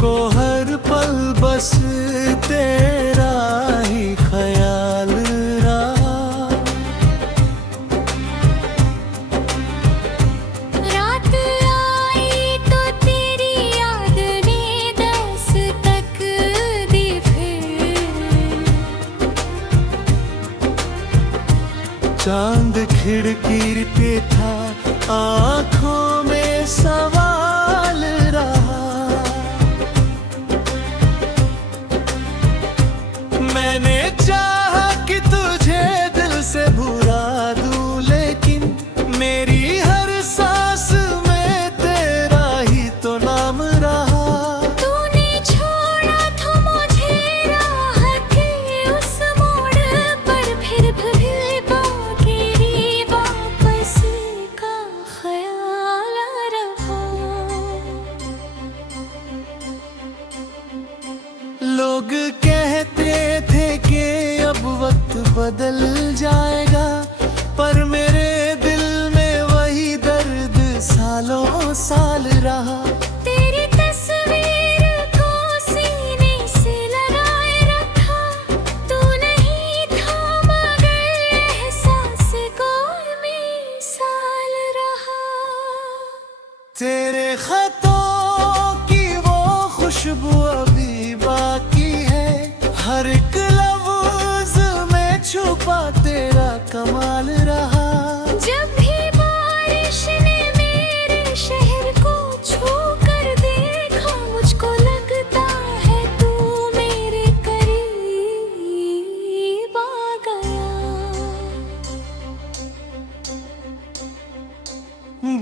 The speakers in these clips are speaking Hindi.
को हर पल बस तेरा ही ख्याल रहा। रात आई तो तेरी याद ने दस्तक दी फिर। चांद खिड़की पे था, आँखों में सवाल रहा। मैंने चाहा कि तुझे दिल से भुला दूं, लेकिन मेरी हर सांस में तेरा ही तो नाम रहा। तूने छोड़ा था मुझे राह के उस मोड़ पर, फिर भी बाकी वापस का ख्याल रहा। लोग कहते थे कि अब वक्त बदल जाएगा, पर मेरे दिल में वही दर्द सालों साल रहा। तेरी तस्वीर को सीने से लगाए रखा, तू नहीं था मगर एहसास कोई मिसाल रहा। तेरे खतों की वो खुशबू अभी बाकी है, हर एक लफ्ज में छुपा तेरा कमाल रहा। जब भी बारिश ने मेरे शहर को छू कर देखा, मुझको लगता है तू मेरे करीब आ गया।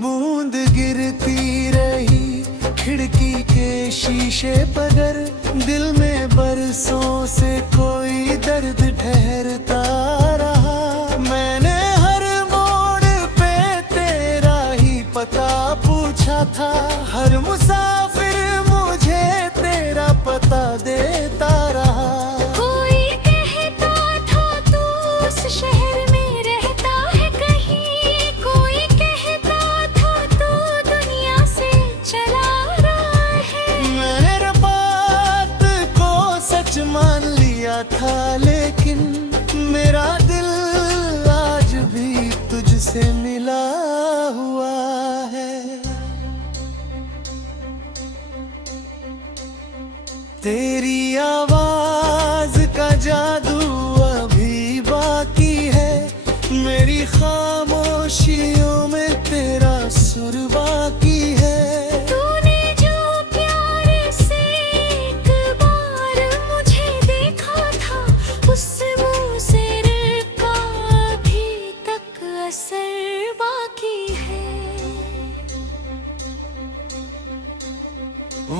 बूंद गिरती रही खिड़की के शीशे पर, दिल में बरसों से कोई दर्द ठहरता रहा। मैंने हर मोड़ पे तेरा ही पता पूछा था, हर मुसाफिर मुझे तेरा पता देता रहा। कोई कहता था तू उस शहर में रहता है कहीं, कोई कहता था तू दुनिया से चला रहा है। मेरे बात को सच मान लिया था, लेकिन मेरा दिल आज भी तुझसे मिला हुआ है। तेरी आवाज का जादू अभी बाकी है, मेरी खामोशियों में तेरा सुर बाकी है। तूने जो प्यार से एक बार मुझे देखा था, उस मुझसे का अभी तक असर बाकी है।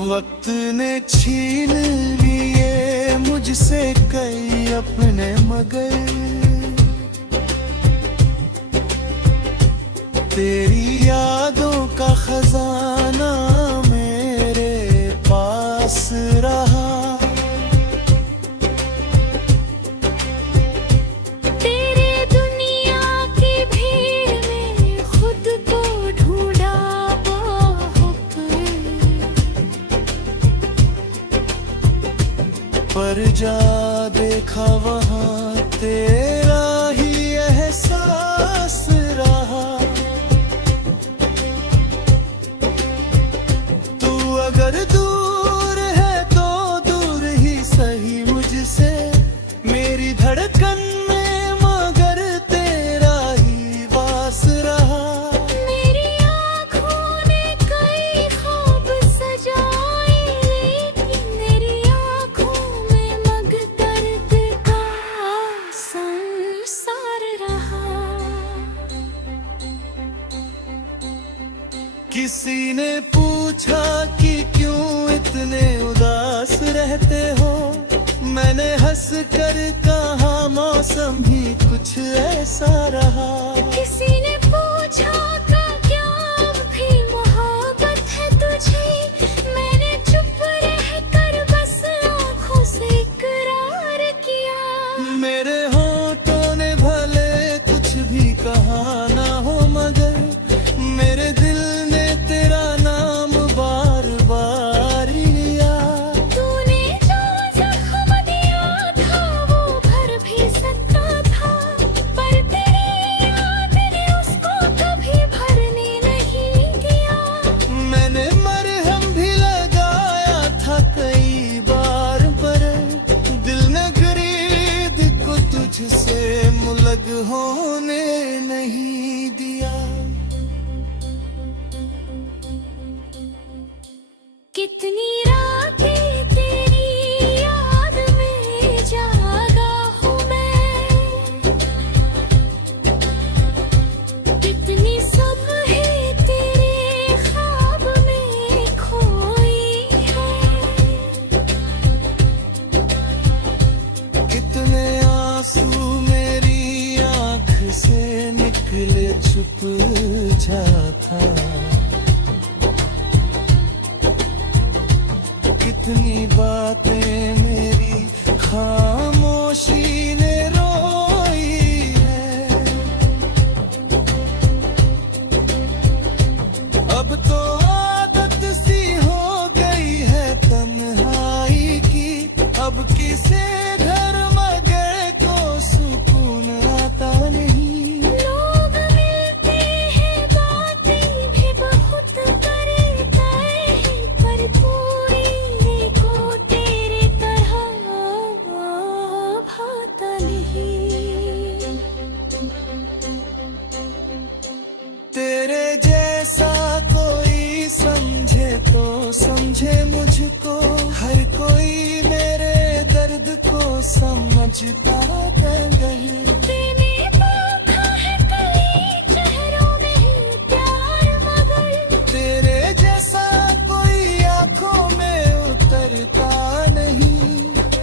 वक्त ने छीन लिए मुझसे कई अपने, मगर तेरी यादों का खजाना मेरे पास रहा। तेरे दुनिया की भीड़ में खुद को ढूंढा बहुत, पर जा देखा वहाँ तेरा ही एहसास रहा। तू अगर दूर है तो दूर ही सही मुझसे, मेरी धड़कन में मगर तेरा ही वास रहा। मेरी आँखों ने कई ख्वाब सजाए, लेकिन मेरी आँखों में मग दर्द का संसार रहा। किसी ने पूछा कि क्यों इतने उदास रहते हो, मैंने हंस कर कहा मौसम भी कुछ ऐसा रहा। किसी ने पूछा का क्या अब भी मोहब्बत है तुझे, मैंने चुप रह कर बस आँखों से इकरार किया। मेरे होठों ने भले कुछ भी कहा ना हो, मगर मेरे दिल ने तेरा नाम बार बार लिया। कितनी रातें तेरी याद में जागा हूँ मैं, कितनी सुबहें तेरे ख्वाब में खोई है, कितने आंसू मेरी आँख से निकले चुप जाता, कितनी बातें मेरी खामोशी ने रोई है। अब तो आदत सी हो गई है तन्हाई की, अब किसे घर मगर को सुकून आता नहीं। लोग मिलते हैं बातें भी बहुत करते हैं, पर कोई को तेरे तरह भाता नहीं। तेरे जैसा कोई समझे तो समझे मुझको, हर कोई मेरे दर्द को समझता नहीं। तूने देखा है कई चेहरों में ही प्यार, मगर तेरे जैसा कोई आंखों में उतरता नहीं।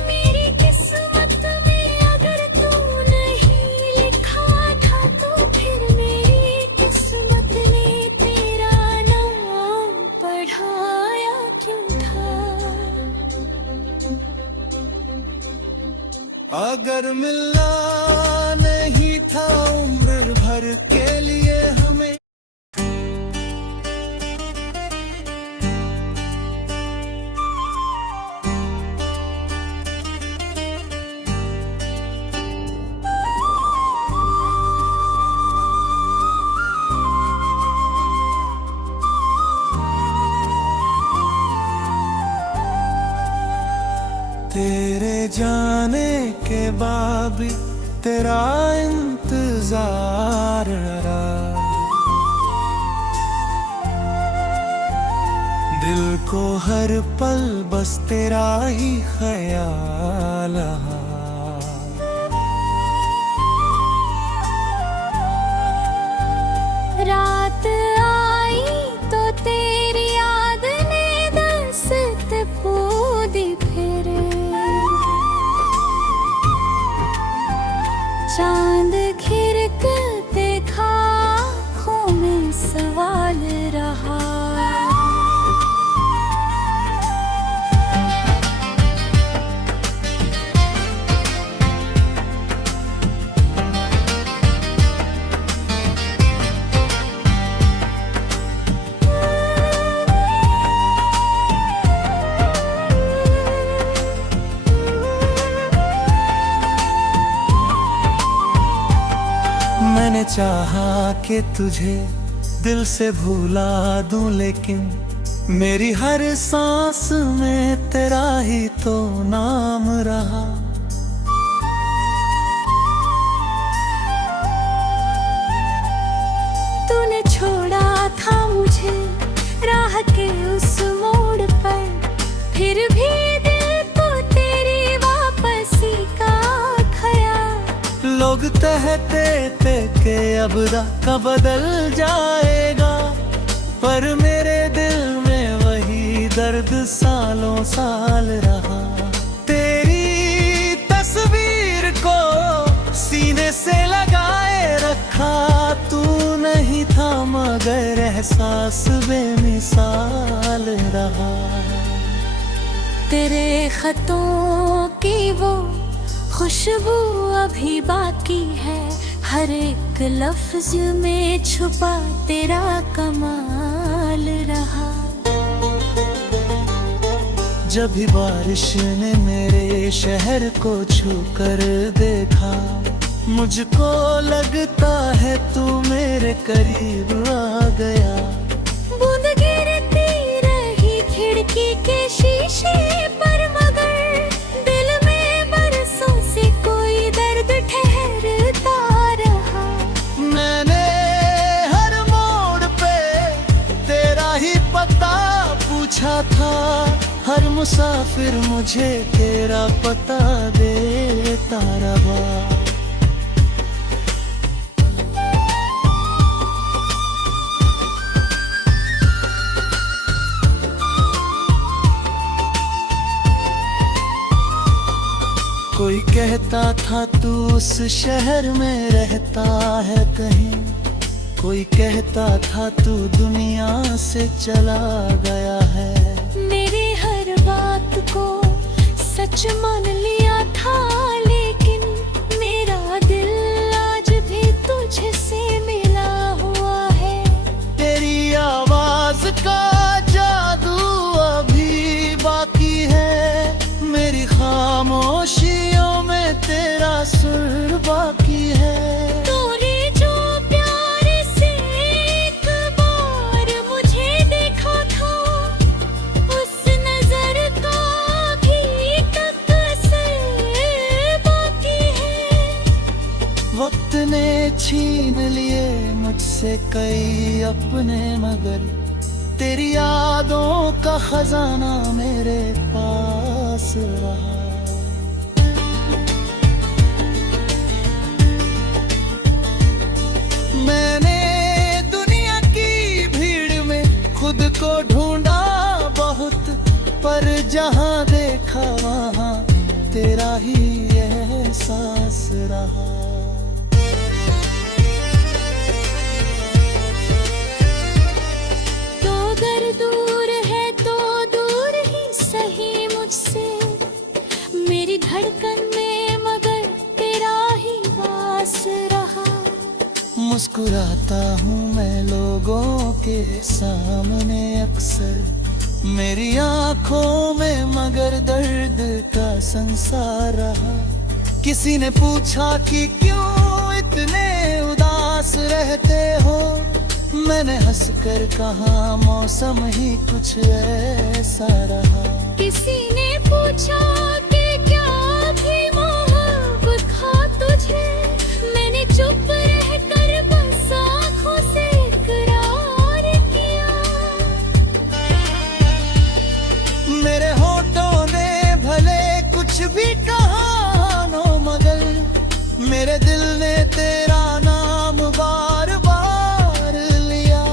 मेरी किस्मत में अगर तू नहीं लिखा था, तो फिर मेरी किस्मत ने तेरा नाम पढ़ाया क्यों था। अगर मिलना नहीं था उम्र भर के लिए हमें, तेरे जाने के बाद भी तेरा इंतजार रहा, दिल को हर पल बस तेरा ही ख्याल रहा। रात आई तो तेरी याद ने दस्त दी फिर, चांद खिर कर देखा, आँखों में सवाल रहा। मैंने चाहा कि तुझे दिल से भूला दूं, लेकिन मेरी हर सांस में तेरा ही तो नाम रहा। तूने छोड़ा था मुझे राह के उस मोड़ पर, फिर भी दिल को तेरी वापसी का ख्याल। लोग कहते थे कि अब राह बदल जाएगा, पर मेरे दिल में वही दर्द सालों साल रहा। तेरी तस्वीर को सीने से लगाए रखा, तू नहीं था मगर एहसास बेमिसाल रहा। तेरे खतों की वो खुशबू अभी बाकी है, हर एक लफ्ज में छुपा तेरा कमाल रहा। जब भी बारिश ने मेरे शहर को छू कर देखा, मुझको लगता है तू मेरे करीब आ गया। बूंद गिरती रही खिड़की के शीशे पर, मगर दिल में बरसों से कोई दर्द ठहरता रहा। मैंने हर मोड़ पे तेरा ही पता पूछा था, हर मुसाफिर मुझे तेरा पता देता रहा। कोई कहता था तू उस शहर में रहता है कहीं, कोई कहता था तू दुनिया से चला गया है। मेरे हर बात को सच मान लिया था, लेकिन मेरा दिल आज भी तुझसे मिला हुआ है। तेरी आवाज का जादू अभी बाकी है, मेरी खामोशियों में तेरा सुर बाकी है। तूने जो प्यार से एक बार मुझे देखा था, उस नजर का भी तक असर बाकी है। वक्त ने छीन लिए मुझसे कई अपने, मगर तेरी यादों का खजाना मेरे पास रहा। मैंने दुनिया की भीड़ में खुद को ढूंढा बहुत, पर जहां देखा वहां तेरा ही एहसास रहा। तो अगर दूर है तो दूर ही सही मुझसे, मेरी धड़कन में मगर तेरा ही वास रहा। मुस्कुराता हूँ मैं लोगों के सामने अक्सर, मेरी आंखों में मगर दर्द का संसार रहा। किसी ने पूछा कि क्यों इतने उदास रहते हो, मैंने हंसकर कहा मौसम ही कुछ ऐसा रहा। किसी ने पूछा कि क्या भी मोहब्बत था तुझे, मैंने चुप रहकर बस आँखों से इकरार किया। मेरे होठों ने भले कुछ भी कहा नो, मगर मेरे दिल ने तेरा नाम बार बार लिया।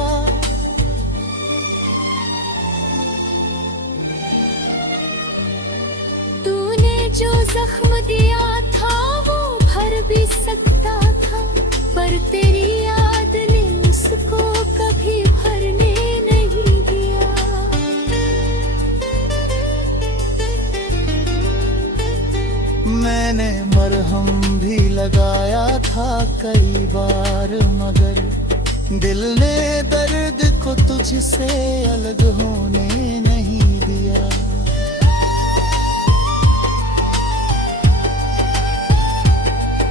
तूने जो जख्म दिया था वो भर भी सकता था, पर तेरी याद ने उसको कभी भरने नहीं दिया। मैंने मरहम भी लगाया था कई बार, मगर दिल ने दर्द को तुझसे अलग होने नहीं दिया।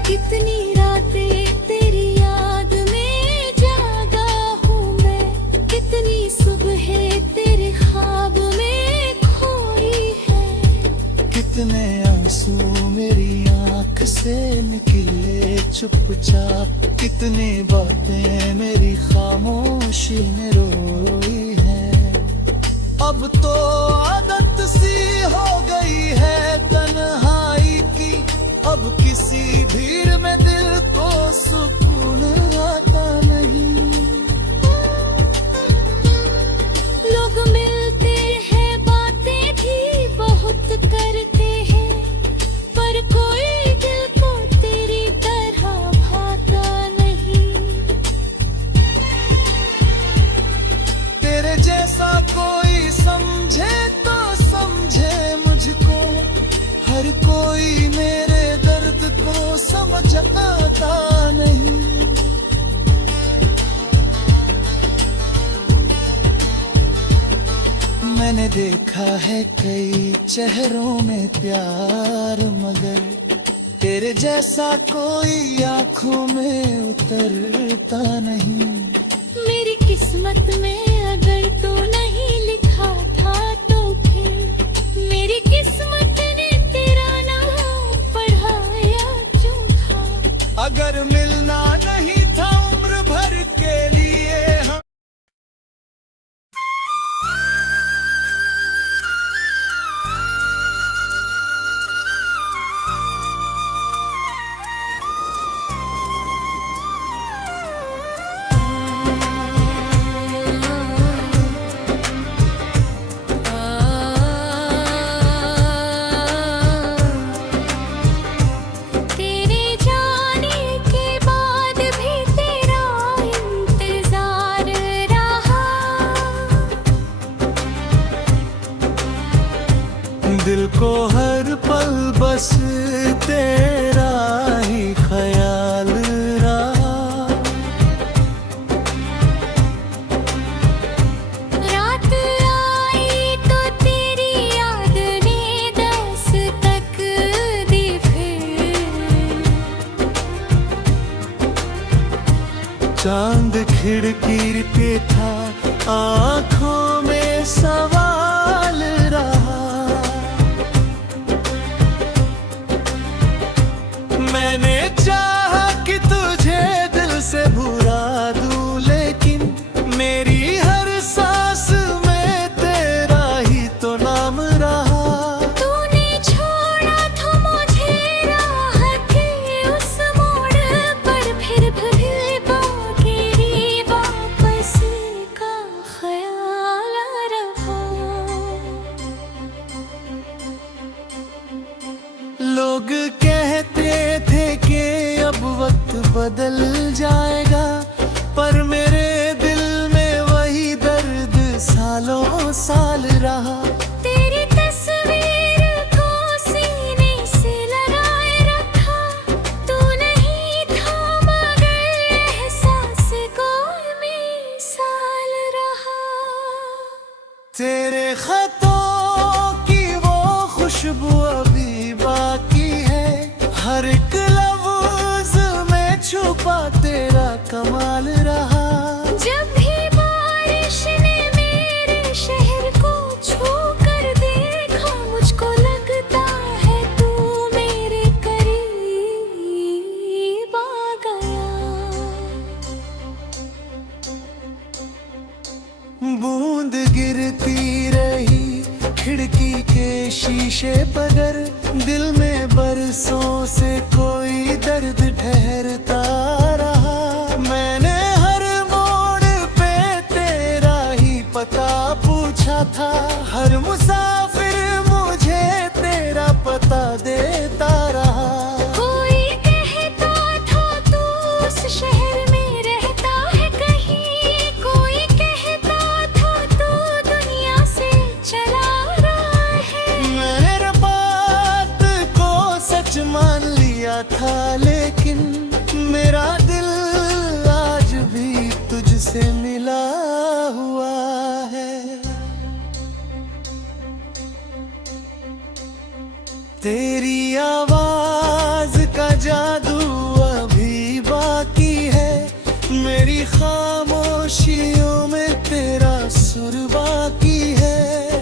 कितनी रातें तेरी याद में जागा हूँ मैं, कितनी सुबह तेरे ख्वाब में खोई है। कितने आंसू मेरी आंख से निकले चुपचाप, कितनी बातें मेरी खामोशी में रोई है। अब तो आदत सी हो गई है तन्हाई की, अब किसी भीड़ में दिल को सुकून आता नहीं। लोग मिलते हैं बातें भी बहुत करते हैं, पर कोई दिल को तेरी तरह भाता नहीं। तेरे जैसा कोई समझे तो समझे मुझको, हर कोई मेरे दर्द को समझता नहीं। मैंने देखा है कई चेहरों में प्यार, मगर तेरे जैसा कोई आंखों में उतरता नहीं। मेरी किस्मत में अगर तो नहीं लिखा था तो फिर मेरी किस्मत ने तेरा नाम पढ़ाया क्यों था। अगर मिलना नहीं था उम्र भर के लिए हम को हर पल बस तेरा ही ख्याल रहा। रात आई तो तेरी याद ने दस्तक दी फिर। चांद खिड़की पे था, आँखों में सवाल रहा। मैंने चाहा कि तुझे दिल से भुला दूं, लेकिन मेरी हर सांस में तेरा ही तो नाम रहा। तूने छोड़ा था मुझे राह के उस मोड़ पर, फिर भी बाकी वापस का ख्याल रहा। लोग कहते थे कि अब वक्त बदल जाएगा, पर मेरे दिल में वही दर्द सालों साल रहा। तेरी तस्वीर को सीने से लगाए रखा, तू नहीं था मगर एहसास कोई मिसाल रहा। तेरे खतों की वो खुशबू अभी बाकी है, हर एक लफ्ज में छुपा तेरा कमाल रहा। जब भी बारिश ने मेरे शहर को छू कर देखा, मुझको लगता है तू मेरे करीब आ गया। बूंद गिरती रही खिड़की के शीशे पर, दिल में बरसों से कोई दर्द ठहरता रहा। मैंने हर मोड़ पे तेरा ही पता पूछा था, हर मुसाफिर मुझे तेरा पता देता रहा। कोई कहता था तू उस शहर में रहता है कहीं, कोई कहता था तू दुनिया से चला रहा है। मैंने बात को सच मान लिया था, लेकिन मेरा दिल आज भी तुझसे मिला हुआ है। तेरी आवाज का जादू अभी बाकी है, मेरी खामोशियों में तेरा सुर बाकी है।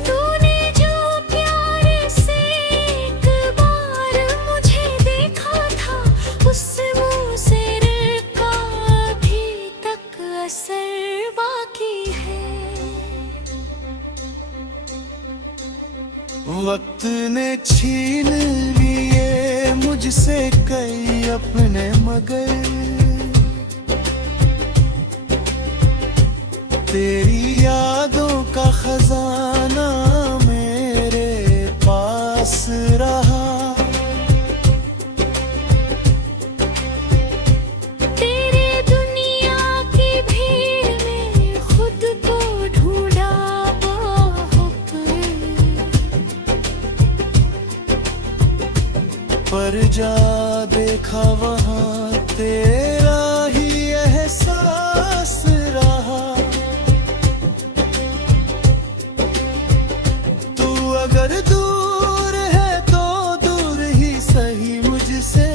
तूने जो प्यार से एक बार मुझे देखा था, उस मुझसे का अभी तक असर बाकी है। वक्त ने छीन लिए मुझसे कई अपने, मगर तेरी यादों का खजाना मेरे पास रहा। तेरे दुनिया की भीड़ में खुद को ढूंढा बाहों पर जा देखा वहाँ तेरा ही एहसास रहा। तू अगर दूर है तो दूर ही सही मुझसे,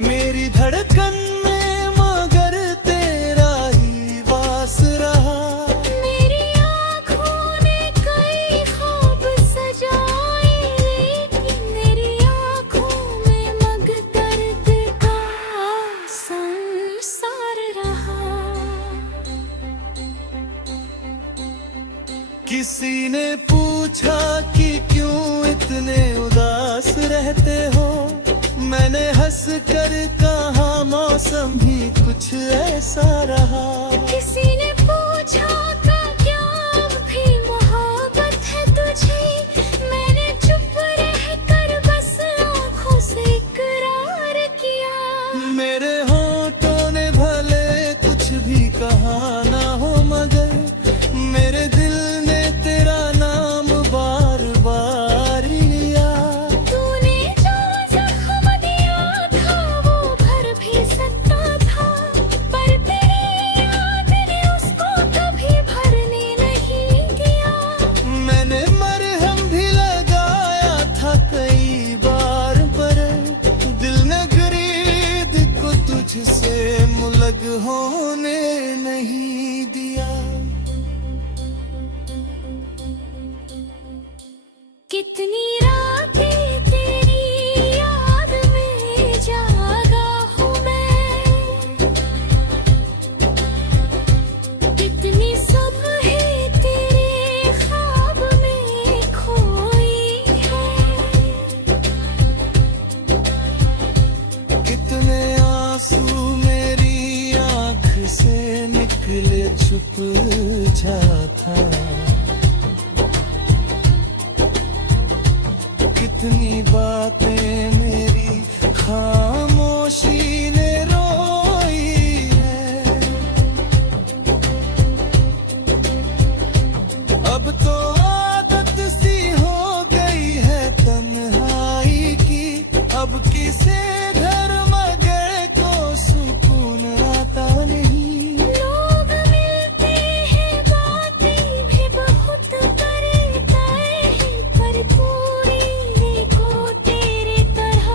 मेरी धड़कन में मगर तेरा ही वास रहा। मेरी आँखों ने कई ख्वाब सजाए, लेकिन मेरी आँखों में मग दर्द का संसार रहा। किसी ने पूछा कि क्यों इतने उदास रहते हो, मैंने हंस कर कहा मौसम भी कुछ ऐसा रहा। किसी ने पूछा था क्या अब भी मोहब्बत है तुझे, मैंने चुप रहकर बस आँखों से इकरार किया। मेरे होठों ने भले कुछ भी कहा ना हो, मगर मेरे दिल ने तेरा नाम बार बार लिया। समझा था। कितनी बातें मेरी खामोशी ने रोई है। अब तो आदत सी हो गई है तन्हाई की। अब किसे घर मगर को सुकून आता नहीं। लोग मिलते हैं बातें भी बहुत करते हैं, पर पूरी को तेरे तरह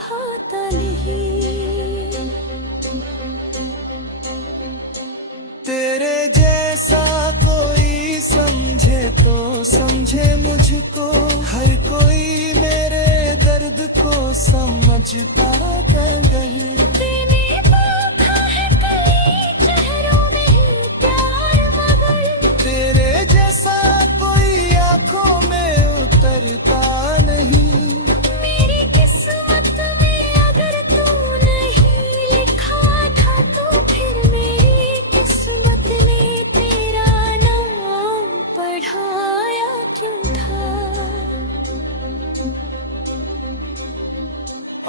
भाता नहीं। तेरे जैसा कोई समझे तो समझे मुझको। हर कोई मेरे दर्द को समझता नहीं। तूने देखा है कई चेहरों में ही प्यार, मगर तेरे जैसा कोई आंखों में उतरता नहीं। मेरी किस्मत में अगर तू नहीं लिखा था, तो फिर मेरी किस्मत ने तेरा नाम पढ़ाया क्यों था।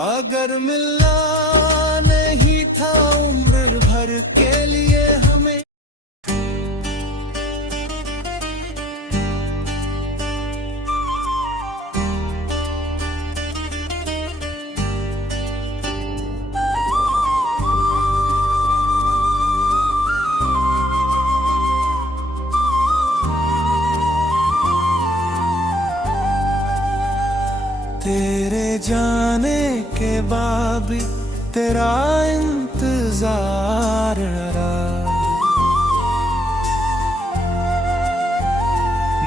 अगर मिलना नहीं था उम्र भर के लिए हमें। तेरे जाने के बाद भी तेरा इंतजार रहा।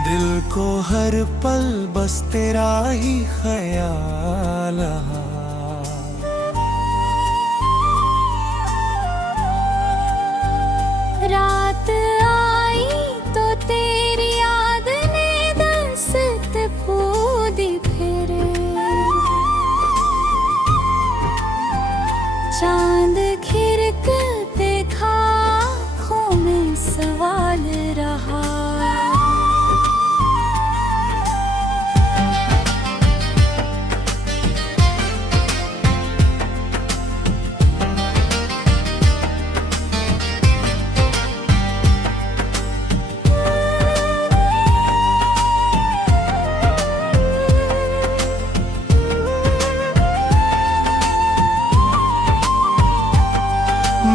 दिल को हर पल बस तेरा ही ख्याल रहा। रात आई तो तेरी याद ने दस्त पूदी फिरे। चांद खिड़क देखा, आँखों में सवाल रहा।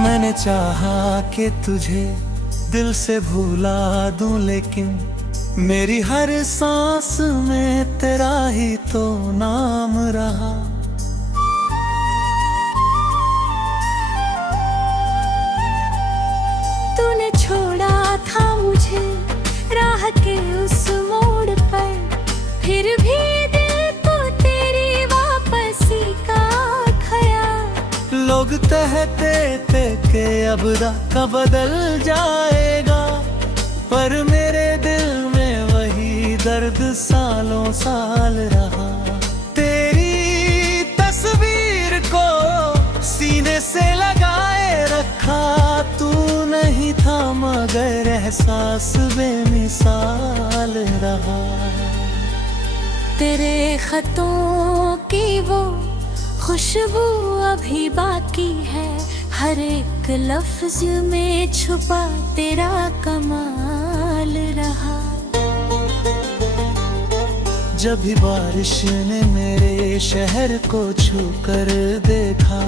मैंने चाहा कि तुझे दिल से भूला दूं, लेकिन मेरी हर सांस में तेरा ही तो नाम रहा। तूने छोड़ा था मुझे राह के उस मोड़ पर, फिर भी दिल को तेरी वापसी का ख्याल। लोग कहते थे कि अब रात बदल जाएगा, पर मेरे दिल में वही दर्द सालों साल रहा। तेरी तस्वीर को सीने से लगाए रखा, तू नहीं था मगर एहसास बेमिसाल रहा। तेरे खतों की वो खुशबू अभी बाकी है, हर एक लफ्ज में छुपा तेरा कमाल रहा। जब भी बारिश ने मेरे शहर को छू कर देखा,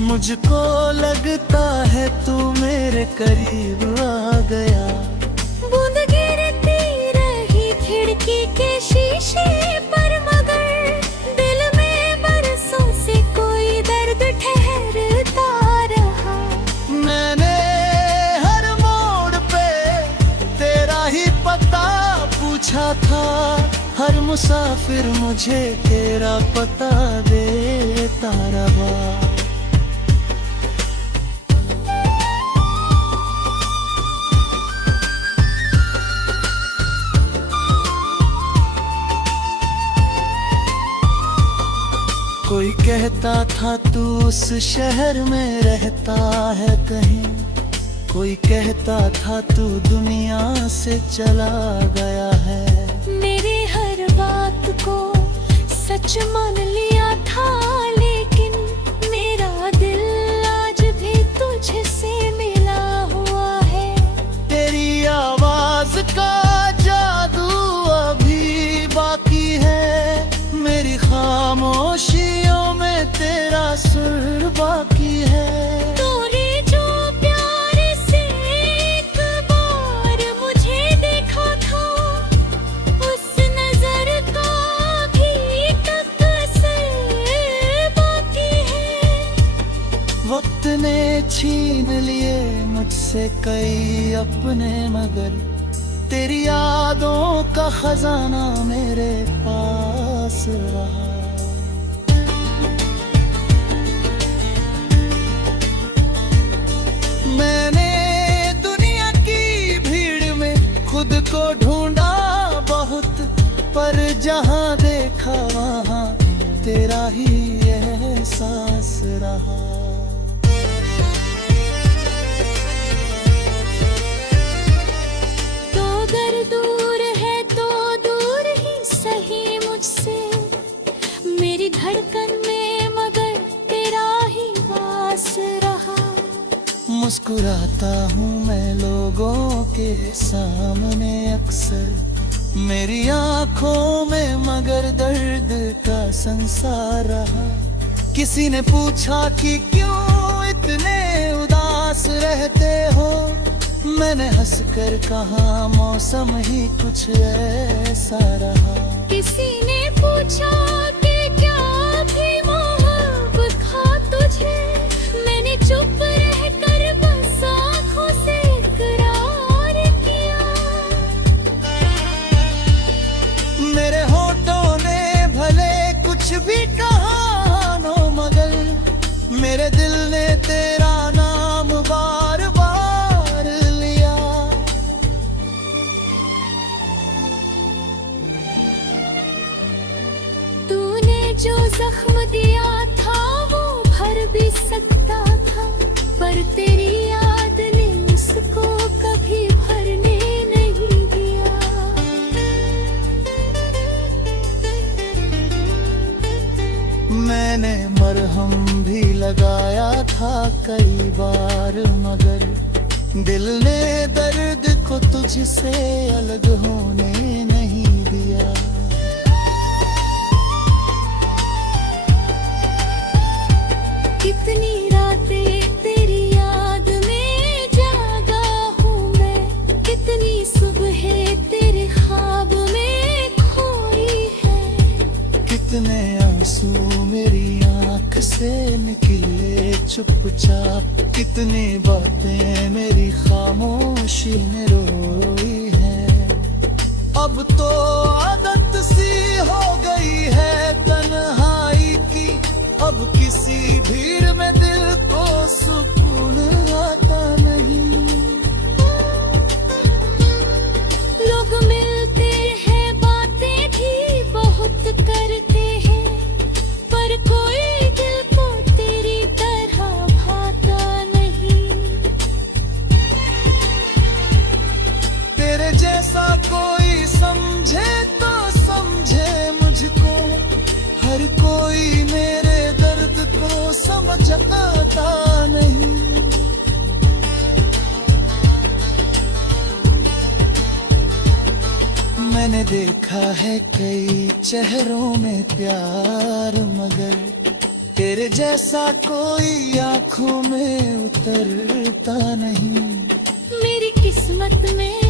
मुझको लगता है तू मेरे करीब आ गया। बूंद गिरती रही खिड़की के शीशे पर, मगर दिल में बरसों से कोई दर्द ठहरता रहा। मैंने हर मोड़ पे तेरा ही पता पूछा था, हर मुसाफिर मुझे तेरा पता देता रहा। कोई कहता था तू उस शहर में रहता है कहीं, कोई कहता था तू दुनिया से चला गया है। मेरे हर बात को सच मान लिया था, लेकिन मेरा दिल आज भी तुझसे मिला हुआ है। तेरी आवाज का जादू अभी बाकी है, मेरी खामोशियों में तेरा सुर बाकी है। तूने जो प्यार से एक बार मुझे देखा था, उस नजर का भी तक असर बाकी है। वक्त ने छीन लिए मुझसे कई अपने, मगर तेरी यादों का खजाना मेरे पास रहा। मैंने दुनिया की भीड़ में खुद को ढूंढा बहुत, पर जहां देखा वहां तेरा ही एहसास रहा। तो अगर दूर है तो दूर ही सही मुझसे, मेरी धड़कन में मगर तेरा ही वास रहा। मुस्कुराता हूँ मैं लोगों के सामने अक्सर, मेरी आंखों में मगर दर्द का संसार रहा। किसी ने पूछा कि क्यों इतने उदास रहते हो, मैंने हंसकर कहा मौसम ही कुछ ऐसा रहा। किसी ने पूछा कि क्या भी मोहब्बत था तुझे, मैंने चुप रहकर बस आँखों से इकरार किया। मेरे होठों ने भले कुछ भी कहा नो, मगर मेरे दिल ने तेरा नाम बार बार लिया। तूने जो जख्म दिया था वो भर भी सकता था, पर तेरी याद ने उसको कभी भरने नहीं दिया। मैंने मरहम भी लगाया था कई बार, मगर दिल ने दर्द को तुझसे अलग होने नहीं दिया। कितनी रातें तेरी याद में जागा हूँ मैं, कितनी सुबहें तेरे ख्वाब में खोई है। कितने आंसू मेरी आंख से निकले चुपचाप, कितनी बातें मेरी खामोशी ने रोई है। अब तो आदत सी हो गई है तन्हाई की, अब किसी भीड़ में दिल को सुकून आता नहीं। लोग मिलते हैं बातें भी बहुत करते हैं, पर कोई दिल को तेरी तरह भाता नहीं। तेरे जैसा कोई समझे तो समझे मुझको, हर कोई मेरे दर्द को समझता नहीं। मैंने देखा है कई चेहरों में प्यार, मगर तेरे जैसा कोई आंखों में उतरता नहीं। मेरी किस्मत में